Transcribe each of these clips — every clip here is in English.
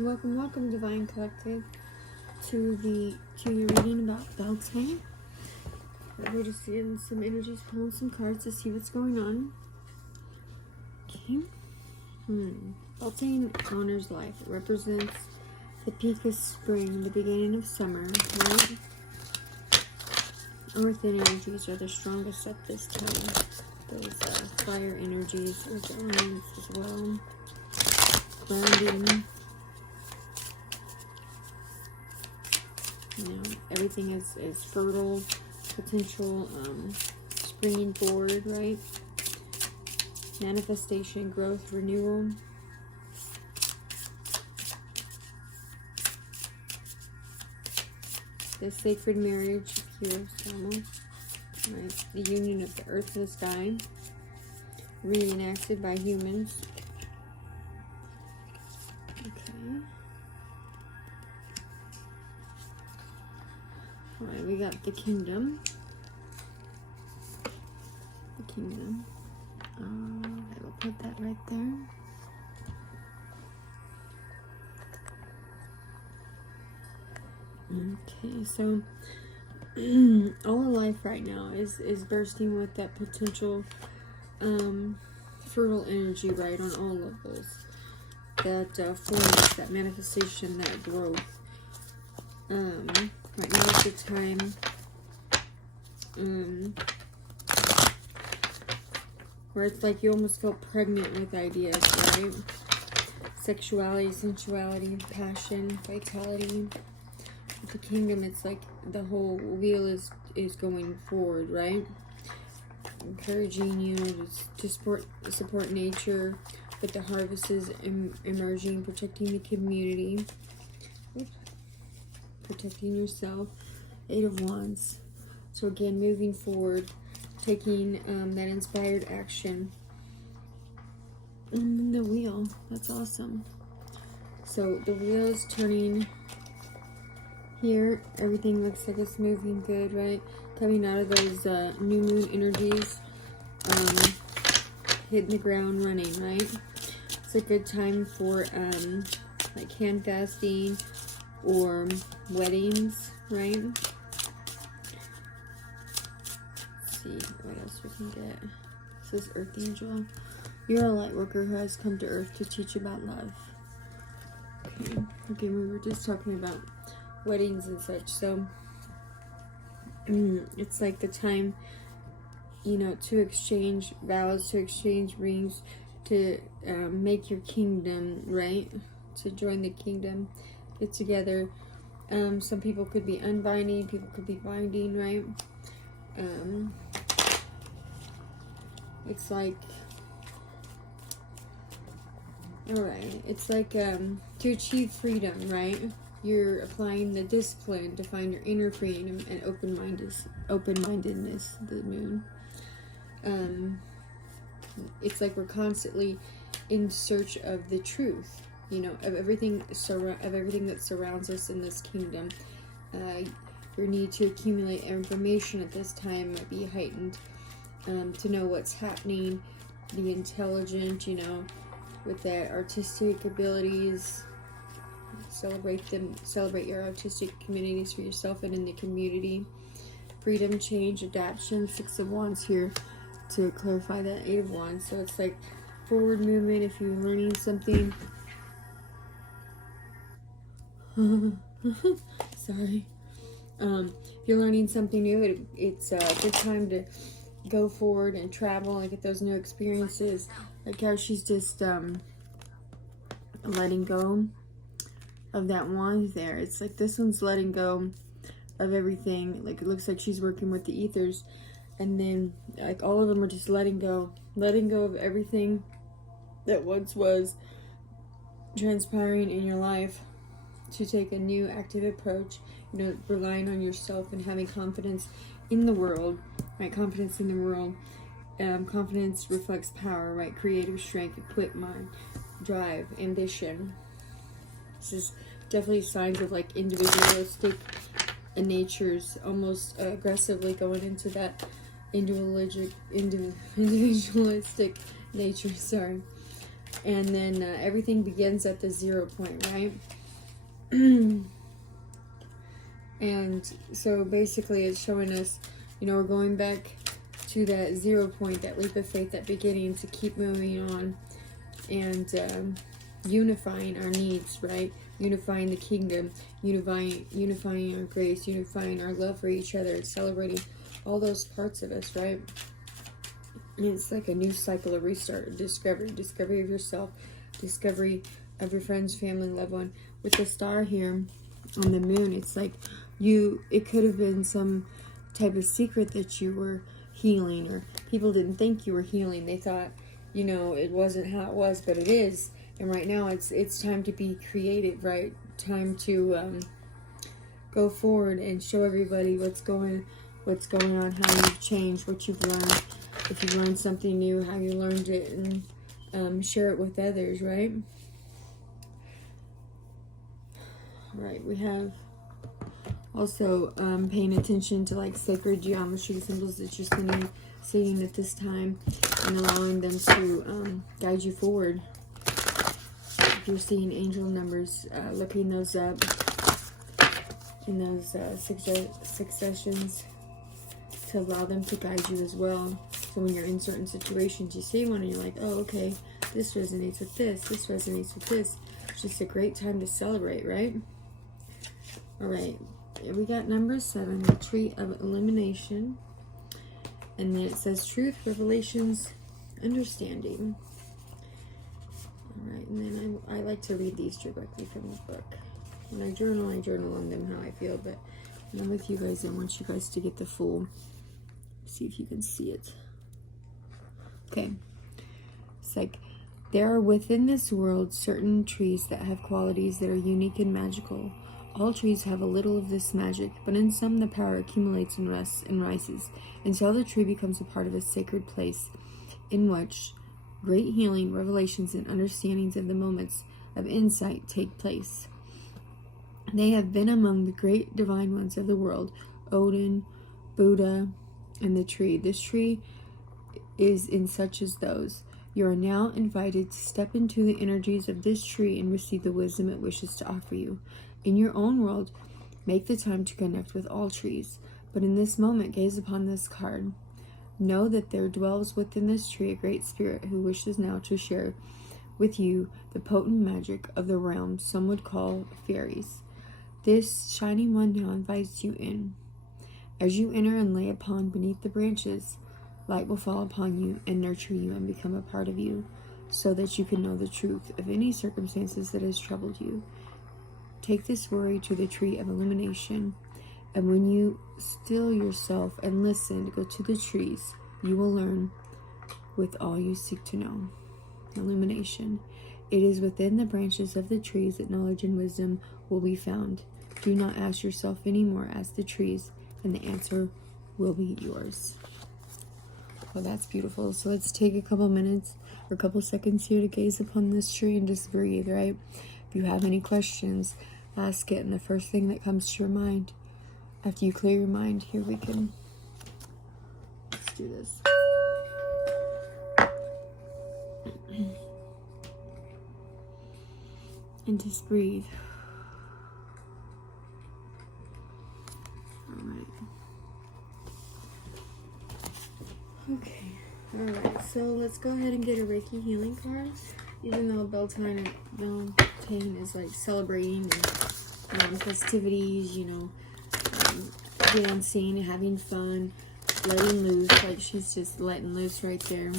Welcome, Divine Collective, to your reading about Beltane. We're just getting some energies, pulling some cards to see what's going on. Okay. Beltane honors life. It represents the peak of spring, the beginning of summer, right? Earth energies are the strongest at this time. Those fire energies are the elements as well. Grounding. Everything is fertile, potential, springing forward, right? Manifestation, growth, renewal. The sacred marriage here, right? The union of the earth and the sky, reenacted by humans. Okay. Alright, we got the kingdom. I will put that right there. Okay, so all of life right now is bursting with that potential fertile energy, right, on all levels. That force, that manifestation, that growth. Right now is the time where it's like you almost feel pregnant with ideas, right? Sexuality, sensuality, passion, vitality. With the kingdom, it's like the whole wheel is going forward, right? Encouraging you to support nature, but the harvest is emerging, protecting the community. Protecting yourself. 8 of Wands. So again, moving forward, taking that inspired action. And then the wheel. That's awesome. So the wheel is turning here. Everything looks like it's moving good, right? Coming out of those new moon energies. Hitting the ground running, right? It's a good time for like hand fasting or weddings, right? Let's see what else we can get. This is Earth Angel. You're a light worker who has come to Earth to teach about love. Okay, we were just talking about weddings and such, so it's like the time, to exchange vows, to exchange rings, to make your kingdom, right? To join the kingdom. Get together. Some people could be unbinding, people could be binding, right? It's like, alright, it's like to achieve freedom, right? You're applying the discipline to find your inner freedom and open-mindedness, the moon. It's like we're constantly in search of the truth. Of everything that surrounds us in this kingdom. Your need to accumulate information at this time might be heightened, to know what's happening, be intelligent, with their artistic abilities. Celebrate your artistic communities for yourself and in the community. Freedom, change, adaptation. 6 of Wands here to clarify that. 8 of Wands. So it's like forward movement. If you're learning something, sorry. If you're learning something new, it's a good time to go forward and travel and get those new experiences. Like how she's just letting go of that wand there. It's like this one's letting go of everything. Like it looks like she's working with the ethers, and then like all of them are just letting go of everything that once was transpiring in your life, to take a new active approach, relying on yourself and having confidence in the world, right? Confidence in the world. Confidence reflects power, right? Creative strength, equipped mind, drive, ambition. This is definitely signs of like individualistic natures, almost aggressively going into that individualistic nature. Sorry. And then everything begins at the 0 point, right? And so basically it's showing us, we're going back to that 0 point, that leap of faith, that beginning, to keep moving on and unifying our needs, right? Unifying the kingdom, unifying our grace, unifying our love for each other, and celebrating all those parts of us, right? And it's like a new cycle of restart, discovery of yourself, discovery of your friends, family, loved one. With the star here on the moon, it's like it could have been some type of secret that you were healing, or people didn't think you were healing. They thought, it wasn't how it was, but it is. And right now it's time to be creative, right? Time to go forward and show everybody what's going on, how you've changed, what you've learned. If you've learned something new, how you learned it, and share it with others, right? Right, we have also paying attention to like sacred geometry symbols that you're seeing at this time, and allowing them to guide you forward. If you're seeing angel numbers, looking those up in those successions to allow them to guide you as well. So when you're in certain situations, you see one and you're like, oh, okay, this resonates with this resonates with this. It's just a great time to celebrate, right? All right, we got number 7, the tree of illumination. And then it says truth, revelations, understanding. All right, and then I like to read these directly from the book. When I journal on them how I feel, but when I'm with you guys, I want you guys to get the full, see if you can see it. Okay, it's like, there are within this world certain trees that have qualities that are unique and magical. All trees have a little of this magic, but in some the power accumulates and rests and rises, until the tree becomes a part of a sacred place in which great healing, revelations, and understandings of the moments of insight take place. They have been among the great divine ones of the world, Odin, Buddha, and the tree. This tree is in such as those. You are now invited to step into the energies of this tree and receive the wisdom it wishes to offer you. In your own world, make the time to connect with all trees. But in this moment, gaze upon this card. Know that there dwells within this tree a great spirit who wishes now to share with you the potent magic of the realm some would call fairies. This shining one now invites you in. As you enter and lay upon beneath the branches, light will fall upon you and nurture you and become a part of you, so that you can know the truth of any circumstances that has troubled you. Take this worry to the tree of illumination, and when you still yourself and listen, go to the trees. You will learn with all you seek to know. Illumination. It is within the branches of the trees that knowledge and wisdom will be found. Do not ask yourself anymore, ask the trees, and the answer will be yours. Well, that's beautiful. So let's take a couple minutes or a couple seconds here to gaze upon this tree and just breathe, right? If you have any questions, ask it, and the first thing that comes to your mind, after you clear your mind, here we can, let's do this. And just breathe. Alright. Okay. Alright, so let's go ahead and get a Reiki healing card. Even though Beltane is like celebrating and festivities, dancing, having fun, letting loose, like she's just letting loose right there.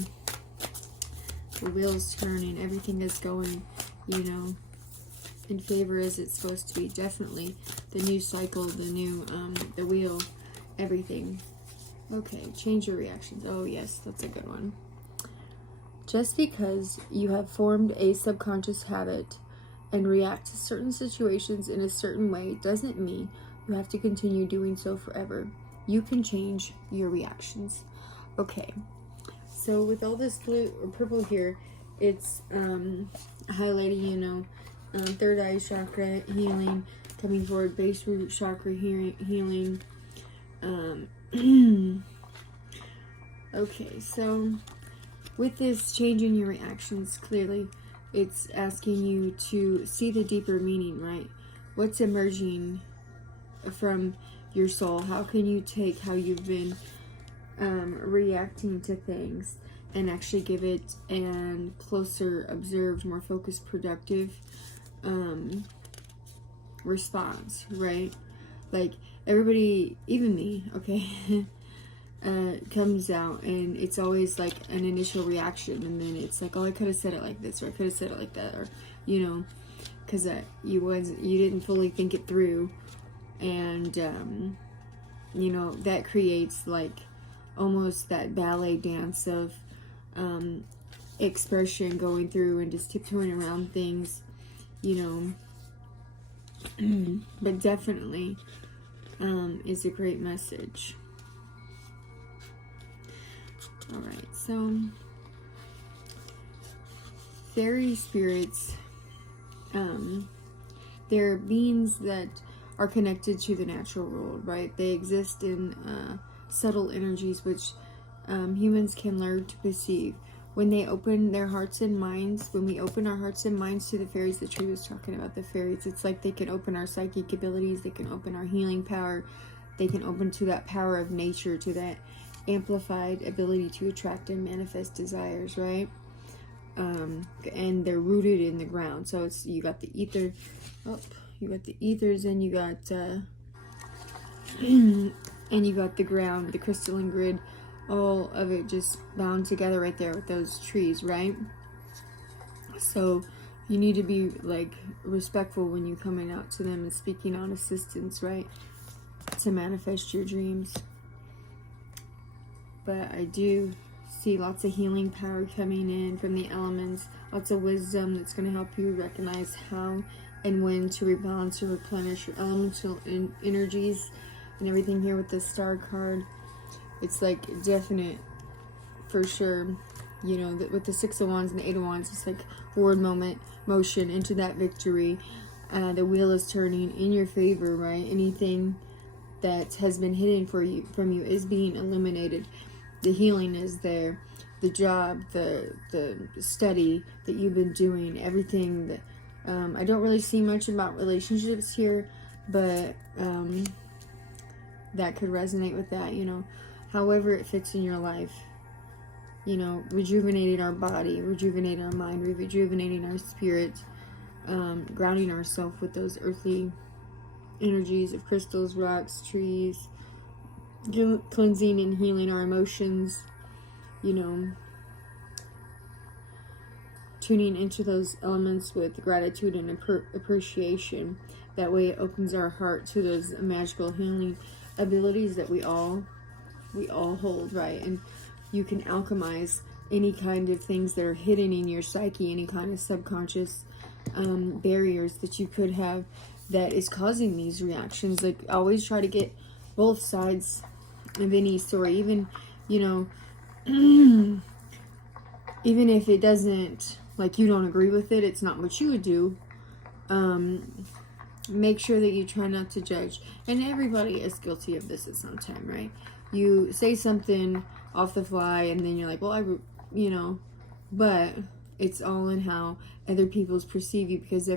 The wheel's turning, everything is going, in favor as it's supposed to be. Definitely the new cycle, the wheel, everything. Okay, change your reactions. Oh yes, that's a good one. Just because you have formed a subconscious habit and react to certain situations in a certain way doesn't mean you have to continue doing so forever. You can change your reactions. Okay, so with all this blue or purple here, it's highlighting, third eye chakra healing, coming forward, base root chakra healing. Okay, so with this, changing your reactions, clearly it's asking you to see the deeper meaning, right? What's emerging from your soul? How can you take how you've been reacting to things and actually give it an closer, observed, more focused, productive response, right? Like, everybody, even me, okay, comes out, and it's always like an initial reaction, and then it's like, oh, I could have said it like this, or I could have said it like that, or, you know, because you didn't fully think it through, and you know, that creates like almost that ballet dance of expression going through and just tiptoeing around things, you know. But definitely is a great message. All right, so fairy spirits, they're beings that are connected to the natural world, right? They exist in subtle energies which humans can learn to perceive. When they open their hearts and minds, when we open our hearts and minds to the fairies, the tree was talking about the fairies, it's like they can open our psychic abilities, they can open our healing power, they can open to that power of nature, to that amplified ability to attract and manifest desires, right? And they're rooted in the ground. So it's, you got the ether, you got the ethers, and you got and you got the ground, the crystalline grid, all of it just bound together right there with those trees, right? So you need to be like respectful when you're coming out to them and speaking on assistance, right? To manifest your dreams. But I do see lots of healing power coming in from the elements, lots of wisdom that's going to help you recognize how and when to rebalance or replenish your elemental energies and everything here with the star card. It's like definite for sure, you know, that with the 6 of Wands and the 8 of Wands, it's like forward motion into that victory. The wheel is turning in your favor, right? Anything that has been hidden from you is being illuminated. The healing is there, the job, the study that you've been doing, everything that I don't really see much about relationships here, but that could resonate with that, you know, however it fits in your life, you know, rejuvenating our body, rejuvenating our mind, rejuvenating our spirit, grounding ourselves with those earthly energies of crystals, rocks, trees, cleansing and healing our emotions, you know, tuning into those elements with gratitude and appreciation. That way it opens our heart to those magical healing abilities that we all hold, right? And you can alchemize any kind of things that are hidden in your psyche, any kind of subconscious barriers that you could have that is causing these reactions. Like, always try to get both sides of any story, even, you know, even if it doesn't, like, you don't agree with it, it's not what you would do, make sure that you try not to judge. And everybody is guilty of this at some time, right? You say something off the fly and then you're like, well, you know, but it's all in how other people's perceive you, because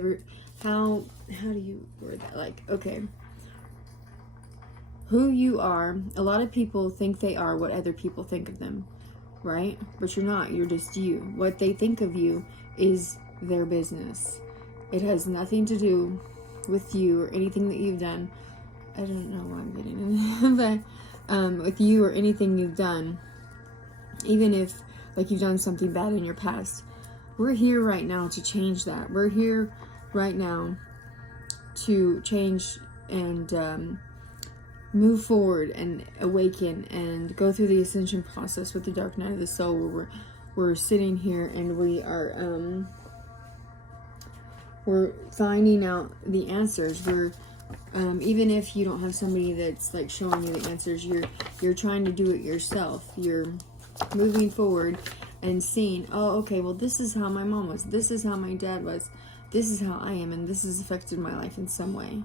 how do you word that? Like, okay, who you are, a lot of people think they are what other people think of them, right? But you're not, you're just you. What they think of you is their business. It has nothing to do with you or anything that you've done. I don't know why I'm getting into that, but with you or anything you've done, even if like you've done something bad in your past, we're here right now to change that. We're here right now to change and move forward and awaken and go through the ascension process with the dark night of the soul, where we're sitting here and we are we're finding out the answers. We're even if you don't have somebody that's like showing you the answers, you're trying to do it yourself. You're moving forward and seeing, oh, okay, well, this is how my mom was, this is how my dad was, this is how I am, and this has affected my life in some way,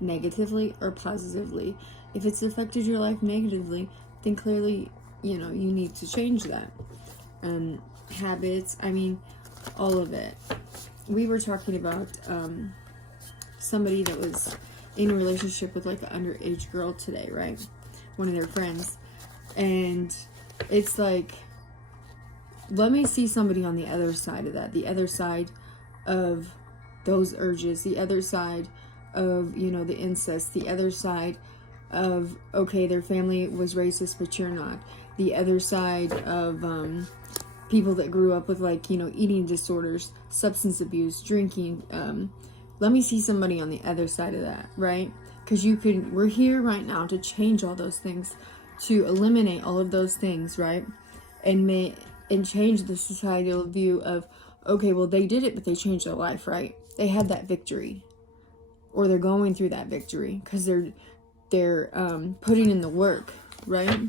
negatively or positively. If it's affected your life negatively, then clearly, you know, you need to change that. Habits, I mean, all of it. we were talking about somebody that was in a relationship with like an underage girl today, right? One of their friends. And it's like, let me see somebody on the other side of that, the other side of those urges, the other side of, you know, the incest, the other side of, okay, their family was racist, but you're not. The other side of people that grew up with, like, you know, eating disorders, substance abuse, drinking. Let me see somebody on the other side of that, right? Because we're here right now to change all those things, to eliminate all of those things, right? And change the societal view of, okay, well, they did it, but they changed their life, right? They had that victory, or they're going through that victory because they're putting in the work, right?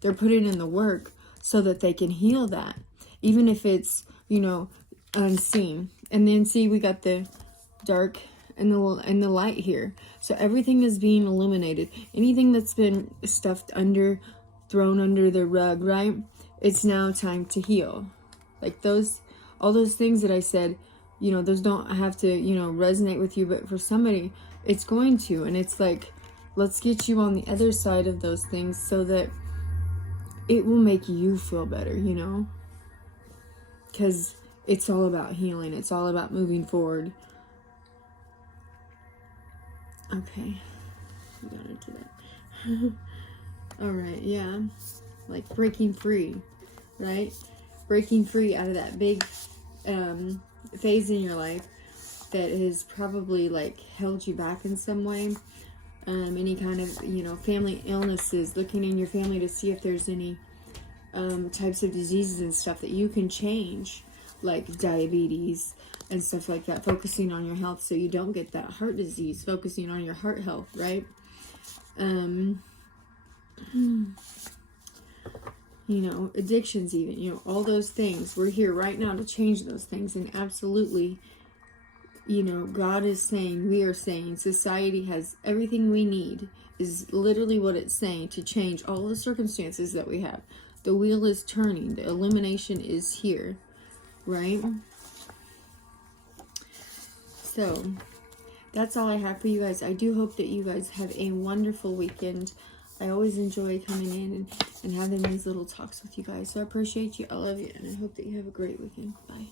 They're putting in the work so that they can heal that, even if it's, you know, unseen. And then see, we got the dark and the light here. So everything is being illuminated. Anything that's been stuffed under, thrown under the rug, right? It's now time to heal. Like all those things that I said, you know, those don't have to, you know, resonate with you, but for somebody, it's going to. And it's like, let's get you on the other side of those things so that it will make you feel better, you know? Because it's all about healing. It's all about moving forward. Okay. We got into that. Alright, yeah. Like breaking free, right? Breaking free out of that big phase in your life that has probably like held you back in some way. Any kind of, you know, family illnesses, looking in your family to see if there's any types of diseases and stuff that you can change, like diabetes and stuff like that, focusing on your health so you don't get that heart disease, focusing on your heart health, right? You know, addictions even, you know, all those things. We're here right now to change those things. And absolutely, you know, God is saying, we are saying, society has everything we need, is literally what it's saying, to change all the circumstances that we have. The wheel is turning. The illumination is here, right? So, that's all I have for you guys. I do hope that you guys have a wonderful weekend. I always enjoy coming in and having these little talks with you guys. So I appreciate you. I love you. And I hope that you have a great weekend. Bye.